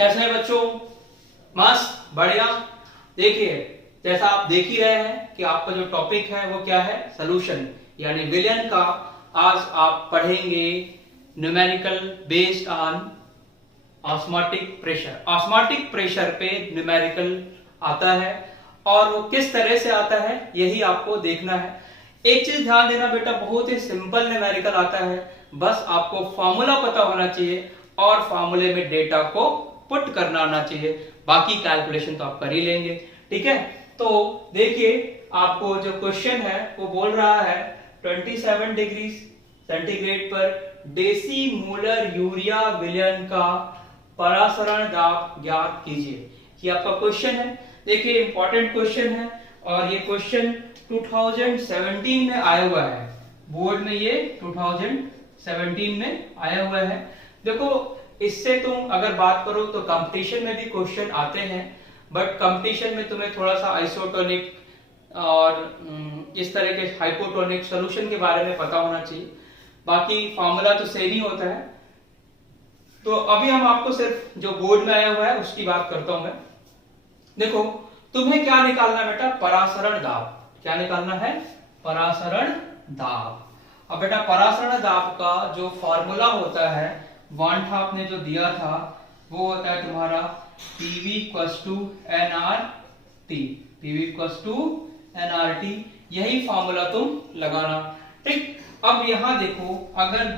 कैसे हैं बच्चों? मस्त, बढ़िया। देखिए, जैसा आप देख ही रहे हैं कि आपका जो टॉपिक है वो क्या है, सॉल्यूशन यानी विलयन का। आज आप पढ़ेंगे numerical based on osmotic pressure. Osmotic pressure पे न्यूमेरिकल आता है और वो किस तरह से आता है यही आपको देखना है। एक चीज ध्यान देना बेटा, बहुत ही सिंपल न्यूमेरिकल आता है, बस आपको फॉर्मूला पता होना चाहिए और फॉर्मूले में डेटा को पुट करना आना चाहिए। बाकी कैलकुलेशन तो आप कर ही लेंगे, ठीक है। तो देखिए, आपको जो क्वेश्चन है वो बोल रहा है 27 डिग्री सेंटीग्रेड पर डेसी मोलर यूरिया विलयन का परासरण दाब ज्ञात कीजिए। ये आपका क्वेश्चन है। देखिए, इंपॉर्टेंट क्वेश्चन है और ये क्वेश्चन 2017 में आया हुआ है बोर्ड में। ये 2017 में आया हुआ है। देखो, इससे तुम अगर बात करो तो कंपटीशन में भी क्वेश्चन आते हैं, बट कंपटीशन में तुम्हें थोड़ा सा आइसोटोनिक और इस तरह के हाइपोटोनिक सॉल्यूशन के बारे में पता होना चाहिए। बाकी फॉर्मूला तो सेम ही होता है। तो अभी हम आपको सिर्फ जो बोर्ड में आया हुआ है उसकी बात करता हूं मैं। देखो, तुम्हें क्या निकालना है बेटा, परासरण दाब। क्या निकालना है? परासरण दाब। अब बेटा, परासरण दाब का जो फॉर्मूला होता है, वन हाफ ने जो दिया था वो होता है तुम्हारा PV = nRT। PV = nRT, यही फॉर्मूला तुम लगाना, ठीक। अब यहां देखो, अगर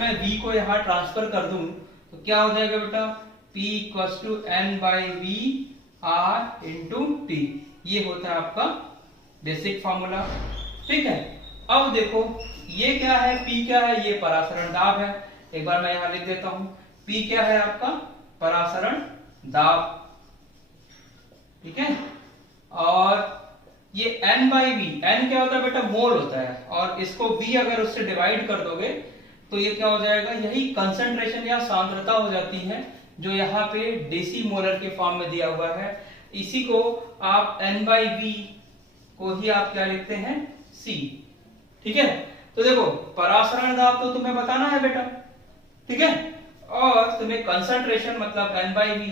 मैं V को यहां ट्रांसफर कर दूं तो क्या हो जाएगा बेटा, P = N/V R/T। ये होता है आपका बेसिक फॉर्मूला, ठीक है। अब देखो, ये क्या है, P क्या है, ये परासरण दाब है। एक बार मैं यहां लिख देता हूं, P क्या है आपका, परासरण दाब, ठीक है। और ये N/V, N क्या होता है बेटा, मोल होता है, और इसको V अगर उससे डिवाइड कर दोगे तो ये क्या हो जाएगा, यही कंसंट्रेशन या सांद्रता हो जाती है जो यहाँ पे डेसी मोलर के फॉर्म में दिया हुआ है। इसी को आप N/V को ही आप क्या लिखते हैं, C, ठीक है। तो देखो, परासरण दाब तो तुम्हें बताना है बेटा, ठीक है। और तुम्हें कंसंट्रेशन मतलब N/V,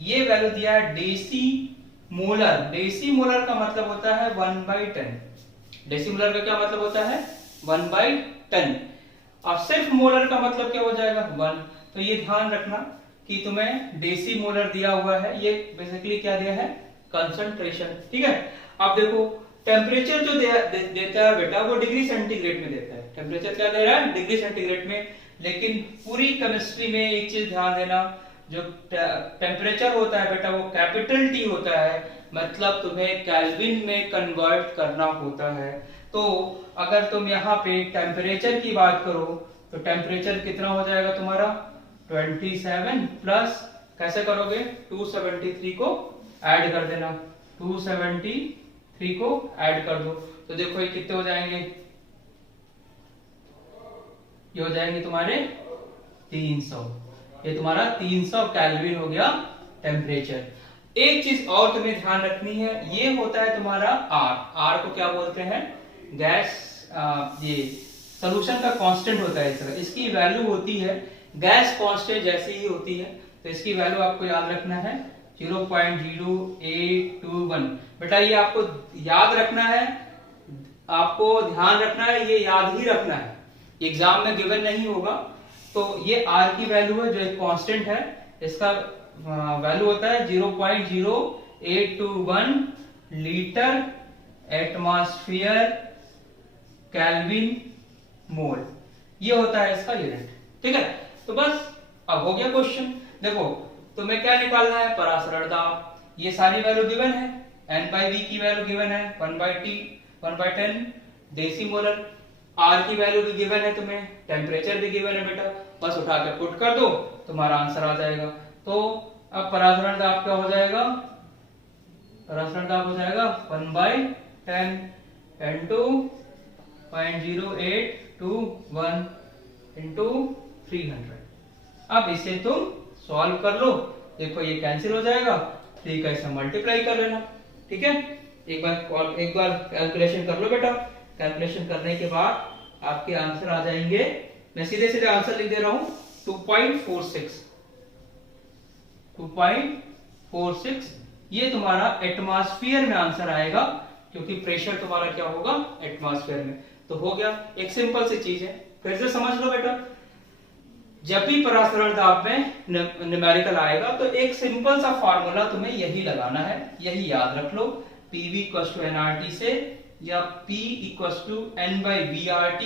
ये वैल्यू दिया है डेसी मोलर। डेसी मोलर का मतलब होता है 1/10। डेसी मोलर का क्या मतलब होता है, 1/10। और सिर्फ मोलर का मतलब क्या हो जाएगा, 1। तो ये ध्यान रखना कि तुम्हें डेसी मोलर दिया हुआ है, ये बेसिकली क्या दिया है, कंसंट्रेशन, ठीक है। अब देखो, टेम्परेचर जो देता है बेटा वो डिग्री सेंटीग्रेड में देता है। टेम्परेचर क्या दे रहा है, डिग्री सेंटीग्रेड में। लेकिन पूरी केमिस्ट्री में एक चीज ध्यान देना, जो टेम्परेचर होता है बेटा वो कैपिटल T होता है, मतलब तुम्हें केल्विन में कन्वर्ट करना होता है। तो अगर तुम यहाँ पे टेम्परेचर की बात करो तो टेम्परेचर कितना हो जाएगा तुम्हारा, 27 प्लस कैसे करोगे, 273 को ऐड कर देना, 273 को ऐड कर दो। तो देखो ये कितने हो जाएंगे, ये हो जाएंगे तुम्हारे 300। ये तुम्हारा 300 केल्विन हो गया टेम्परेचर। एक चीज और तुम्हें ध्यान रखनी है, ये होता है तुम्हारा R को क्या बोलते हैं, गैस, ये सॉल्यूशन का कांस्टेंट होता है। इस तरह इसकी वैल्यू होती है, गैस कांस्टेंट जैसी ही होती है, तो इसकी वैल्यू आपको याद रखना है 0.0821। बेटा ये आपको याद रखना है, आपको ध्यान रखना है, ये याद ही रखना है, एग्जाम में गिवन नहीं होगा। तो ये R की वैल्यू है जो एक कांस्टेंट है, इसका वैल्यू होता है 0.0821 लीटर एटमॉस्फेयर केल्विन मोल, ये होता है इसका यूनिट, ठीक है। तो बस अब हो गया क्वेश्चन। देखो, तुम्हें क्या निकालना है, परासरण दाब। ये सारी वैल्यू गिवन है, N/V की वैल्यू गिवन है 1/10 डेसी मोलर, R की वैल्यू भी गिवन है तुम्हें, टेम्परेचर भी गिवन है बेटा, बस उठा के पुट कर दो, तुम्हारा आंसर आ जाएगा। तो अब परासरण दाब क्या हो जाएगा, परासरण दाब हो जाएगा 1/10 into 0.0821 into 300। अब इसे तुम सॉल्व कर लो, देखो ये कैंसिल हो जाएगा, 3 का इसे मल्टीप्लाई कर लेना, ठीक है। एक बार कैलकुलेशन कर लो बेटा। कैलकुलेशन करने के बाद आपके आंसर आ जाएंगे, मैं सीधे सीधे आंसर लिख दे रहा हूं, 2.46। 2.46। ये तुम्हारा एटमॉस्फेयर में आंसर आएगा, क्योंककि प्रेशर तुम्हारा क्या होगा, एटमॉस्फेयर में। तो हो गया, एक सिंपल सी चीज है। फिर से समझ लो बेटा, जब भी परासरण दाब में न्यूमेरिकल आएगा तो एक सिंपल सा फार्मूला तुम्हें यही लगाना है, यही याद रख लो। PV = nRT से, या P = N/VRT,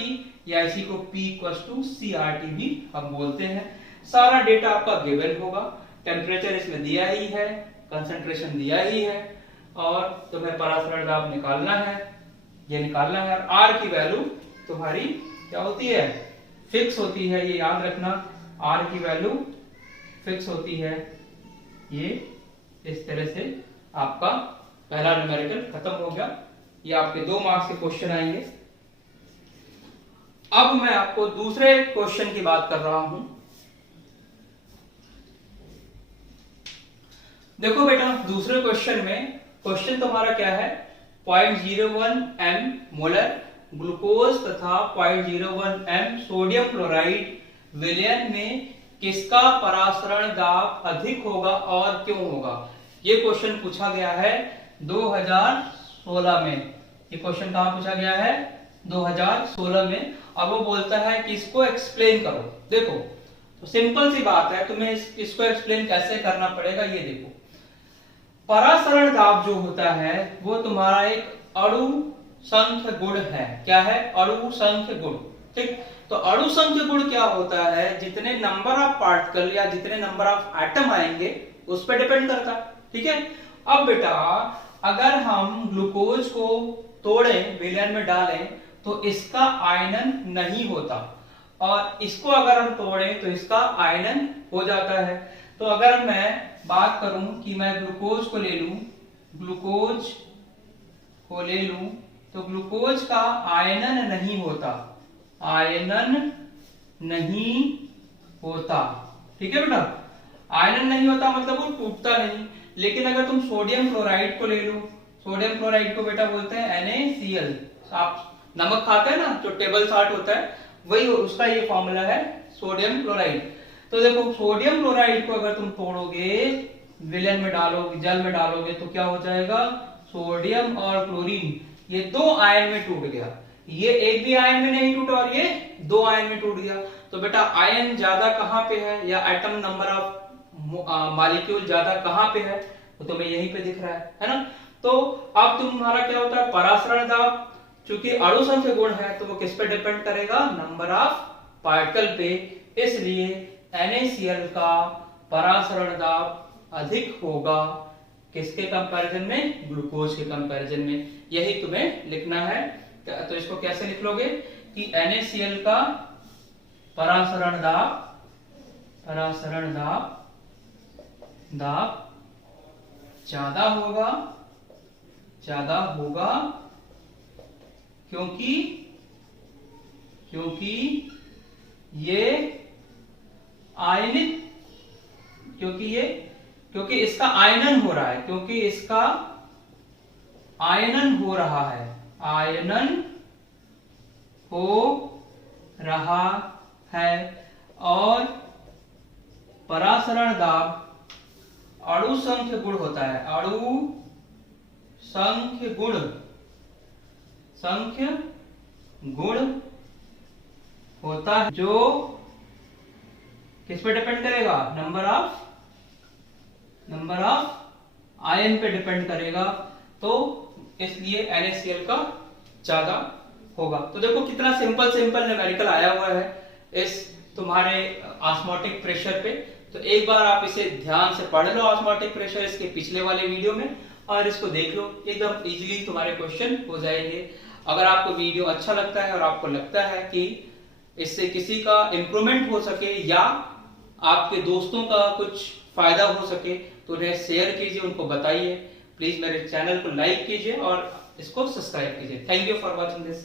या इसी को P = CRT भी हम बोलते हैं। सारा डेटा आपका गिवन होगा, टेम्परेचर इसमें दिया ही है, कंसंट्रेशन दिया ही है, और तुम्हें परासरण दाब निकालना है, ये निकालना है। R की वैल्यू तुम्हारी क्या होती है, फिक्स होती है, ये याद रखना। R की वैल्यू फिक्स होती है। ये इस तरह से आपका पहला न्यूमेरिकल खत्म हो गया। ये आपके 2 मार्क्स के क्वेश्चन आएंगे। अब मैं आपको दूसरे क्वेश्चन की बात कर रहा हूं। देखो बेटा, दूसरे क्वेश्चन में क्वेश्चन तुम्हारा क्या है, 0.01 m मोलर ग्लूकोज तथा 0.01 m सोडियम क्लोराइड विलयन में किसका परासरण दाब अधिक होगा और क्यों होगा। ये क्वेश्चन पूछा गया है 2016 में। ये क्वेश्चन कहां पूछा गया है, 2016 में। अब वो बोलता है कि इसको एक्सप्लेन करो। देखो, तो सिंपल सी बात है, तुम्हें इसको एक्सप्लेन कैसे करना पड़ेगा, ये देखो। परासरण दाब जो होता है वो तुम्हारा एक अणु संख्य गुण है। क्या है, अणु संख्य गुण। ठीक, तो अणु संख्य गुण क्या होता है, जितने नंबर ऑफ पार्टिकल या जितने नंबर ऑफ एटम आएंगे उस पर डिपेंड करता है। ठीक है। अब बेटा, अगर हम ग्लूकोज को तोड़ें, विलयन में डालें, तो इसका आयनन नहीं होता, और इसको अगर हम तोड़ें तो इसका आयनन हो जाता है। तो अगर मैं बात करूं कि मैं ग्लूकोज को ले लूं, ग्लूकोज को ले लूं, तो ग्लूकोज का आयनन नहीं होता, आयनन नहीं होता। ठीक है बेटा, आयनन नहीं होता मतलब वो टूटता नहीं। लेकिन अगर तुम सोडियम क्लोराइड को ले लो, सोडियम क्लोराइड को बेटा बोलते हैं NaCl। आप नमक खाते हैं ना, जो टेबल साल्ट होता है, वही उसका ये फॉर्मूला है, सोडियम क्लोराइड। तो देखो, सोडियम क्लोराइड को अगर तुम तोड़ोगे, विलयन में डालोगे, जल में डालोगे, तो क्या हो जाएगा, सोडियम और क्लोरीन, ये 2 आयन में टूट गया। ये एक भी आयन में नहीं टूटा और ये 2 आयन में टूट गया। तो बेटा, आयन ज्यादा कहां पे है, या एटम नंबर ऑफ मॉलिक्यूल ज्यादा कहां पे है, वो तुम्हें यहीं पे दिख रहा है ना। तो अब तुम्हारा क्या होता है, परासरण दाब, चूंकि अणु संख्य गुण है तो वो किस पे डिपेंड करेगा, नंबर ऑफ पार्टिकल पे। इसलिए NaCl का परासरण दाब अधिक होगा किसके कंपैरिजन में, ग्लूकोज के कंपैरिजन में। यही तुम्हें लिखना है। तो इसको कैसे लिख लोगे कि NaCl का परासरण दाब ज्यादा होगा, क्योंकि ये आयनित, क्योंकि इसका आयनन हो रहा है, क्योंकि इसका आयनन हो रहा है, आयनन हो रहा है। और परासरण दाब अणु संख्य गुण होता है, अणु संख्य गुण होता है, जो किस पे डिपेंड करेगा, नंबर ऑफ आयन पे डिपेंड करेगा। तो इसलिए NaCl का ज्यादा होगा। तो देखो कितना सिंपल न्यूमेरिकल आया हुआ है इस तुम्हारे ऑस्मोटिक प्रेशर पे। तो एक बार आप इसे ध्यान से पढ़ लो, ऑस्मोटिक प्रेशर, इसके पिछले वाले वीडियो में, और इसको देख लो, एकदम इजीली तुम्हारे क्वेश्चन हो जाएंगे। अगर आपको वीडियो अच्छा लगता है और आपको लगता है कि इससे किसी का इंप्रूवमेंट हो सके या आपके दोस्तों का कुछ फायदा हो सके, तो उन्हें शेयर कीजिए, उनको बताइए। प्लीज मेरे चैनल को लाइक कीजिए और इसको सब्सक्राइब कीजिए। Thank you for watching this.